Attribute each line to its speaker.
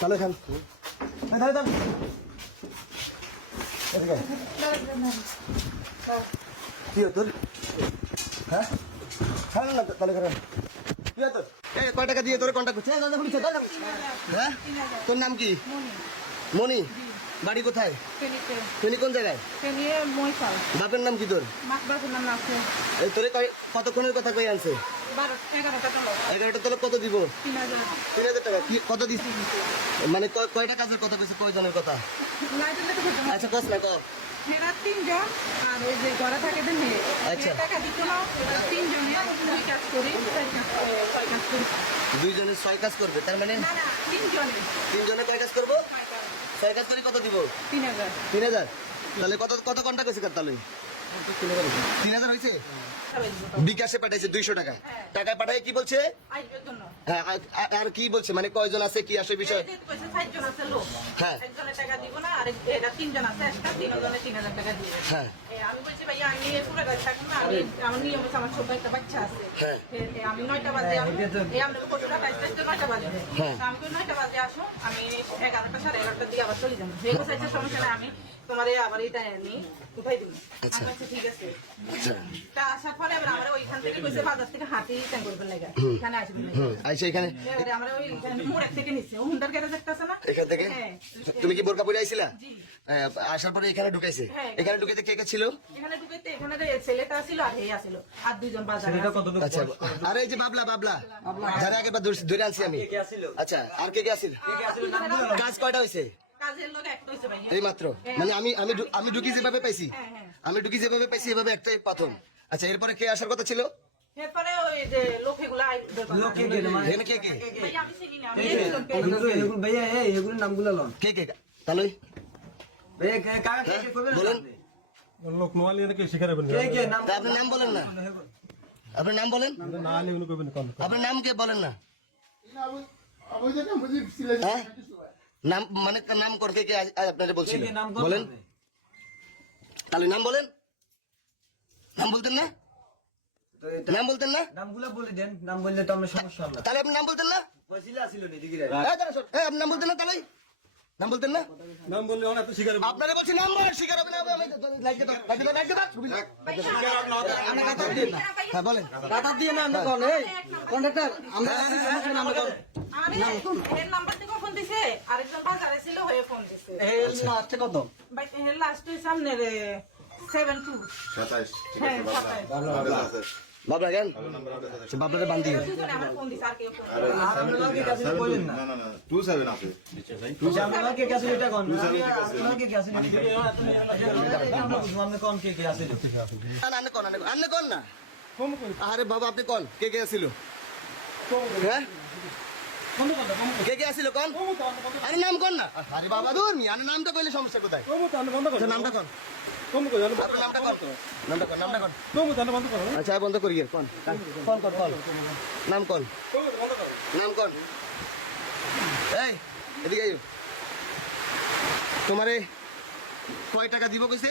Speaker 1: তাহলে খান। কি তোর? হ্যাঁ? খান না তাহলে খান কি তোর? এই কয় টাকা দিয়ে তোর কন্ট্যাক্ট করছে? দাদা বলিছে দাদা হ্যাঁ? তোর নাম কি? মনি বাড়ি কোথায়?
Speaker 2: ফেনীতে
Speaker 1: কোন জায়গায়? বাপের নাম কি তোর?
Speaker 2: মাছ নাম আছে।
Speaker 1: তোরে কতক্ষণের কথা কই আনছে?
Speaker 2: এগারোটা
Speaker 1: কত দিব?
Speaker 2: তিন হাজার।
Speaker 1: টাকা। কি কত দিস? মানে কয়- কয়টা কাজের কথা কইছে কয়জনের কথা? আচ্ছা কস না কও
Speaker 2: মেয়েরা তিনজন আর ওই যে ঘরে থাকে যে মেয়ে
Speaker 1: আচ্ছা।
Speaker 2: টাকা দিত না তিনজনে দুই কাজ করি ছয় কাজ এ, ছয় কাজ করি।
Speaker 1: দুইজনে ছয় কাজ করবে তার মানে?
Speaker 2: তিনজনে।
Speaker 1: তিনজনে কয় কাজ করব?
Speaker 2: ছয় কাজ।
Speaker 1: ছয় কাজ করে কত দিব?
Speaker 2: তিন হাজার।
Speaker 1: তিন হাজার। তাহলে কত কত ঘণ্টা গেছে তাহলে তিন হাজার হয়েছে? বিকাশে পাঠাইছে দুইশো টাকা। টাকা পাঠায় কি বলছে? হ্যাঁ আর- কি বলছে? মানে কয়জন আছে, কি আসে বিষয়? হ্যাঁ। হ্যাঁ।
Speaker 2: আমি বলছি ভাইয়া আমি পুরো গাড়ি থাকব না আমি আমার নিয়ম আছে আমার ছোট একটা বাচ্চা আছে আমি নয়টা বাজে আমি এই আমরা কত টাকা আসতে নয়টা বাজে। আমি নয়টা বাজে আসো আমি এগারোটা সাড়ে এগারোটার দিকে আবার চলে যাব। যে আচ্ছা সমস্যা আমি তোমার আবার এটা নিয়ে উঠাই দিব।
Speaker 1: আচ্ছা।
Speaker 2: ঠিক আছে।
Speaker 1: আচ্ছা
Speaker 2: তা আসার পরে এবার আমরা ওইখান থেকে কইছে বাজার থেকে হাতি ত্যাং করবেন লাগে। এখানে আসবেন না।
Speaker 1: হুম। আচ্ছা এখানে।
Speaker 2: আমরা ওই মোড় থেকে নিচ্ছে। হুন্ডার গ্যারেজ একটা আছে না?
Speaker 1: এখান থেকে?
Speaker 2: হ্যাঁ
Speaker 1: তুমি কি বোরকা পরে আইছিলা?
Speaker 2: জি।
Speaker 1: আসার পরে এখানে ঢুকাইছে।
Speaker 2: হ্যাঁ।
Speaker 1: এখানে ঢুকাইতে কে কে ছিল?
Speaker 2: এখানে ঢুকেতে এখানে ছেলেটা ছিল আর এই আছিল। আর দুইজন বাজারে
Speaker 1: আচ্ছা আর এই যে বাবলা বাবলা। যারা আগে ধরে আনছি আমি। আচ্ছা আর কে কে আসিল কাজ কয়টা হয়েছে
Speaker 2: হইছে?
Speaker 1: এই মাত্র মানে আমি আমি আমি ঢুকি যেভাবে পাইছি।
Speaker 2: হ্যাঁ, হ্যাঁ।
Speaker 1: আমি ঢুকি যেভাবে পাইছি এভাবে একটাই প্রথম আচ্ছা এরপরে কে আসার কথা ছিল? আপনার নাম বলেন না। আপনার নাম বলেন। আপনার নাম কে বলেন না? হ্যাঁ? নাম মানে নাম করকে কে আপনারা বলছিল বলেন। তাহলে নাম বলেন। নাম বলতেন না? নাম বলতেন না?
Speaker 3: নামগুলো বলে দেন নাম বললে তো আমরা সমস্যা হবে
Speaker 1: তাহলে আপনি নাম বলতেন না?
Speaker 3: ছিল
Speaker 1: শোন। এই, আপনি নাম বলতেন না তাহলে? নাম বলতেন না?
Speaker 4: নাম বললে অনেক তো শিকার
Speaker 1: আপনারা বলছি নাম বলেন শিকার হবে না আমি লাইট দাও লাইট দাও লাইট দাও। হ্যাঁ বলেন।
Speaker 3: দাদা দিয়ে না আমরা কোন এই কন্ডাক্টর আমরা আমরা কোন
Speaker 2: আমি এর নাম্বার থেকে ফোন দিছে আরেকজন বাজারে ছিল হয়ে ফোন দিছে।
Speaker 3: এই লাস্টে কত?
Speaker 2: ভাই এর লাস্ট সামনে রে সেভেন টু
Speaker 5: সাতাইশ
Speaker 2: হ্যাঁ সাতাইশ।
Speaker 1: বাবলা কেন? বাবলারে বান্ধি
Speaker 2: আর
Speaker 1: বাবা আপনি কোন? কে কে আসিল হ্যাঁ? কে কে আসিল কোন? আরে নাম কোন না? আরে বাবা দূর নামটা কইলে সমস্যা কোথায়?
Speaker 4: বন্ধ করো
Speaker 1: নামটা কোন? আচ্ছা বন্ধ করি কোন কোন কোন কোন নাম কোন নাম কোন এই এদিকে তোমারে কয় টাকা দিব কইছে?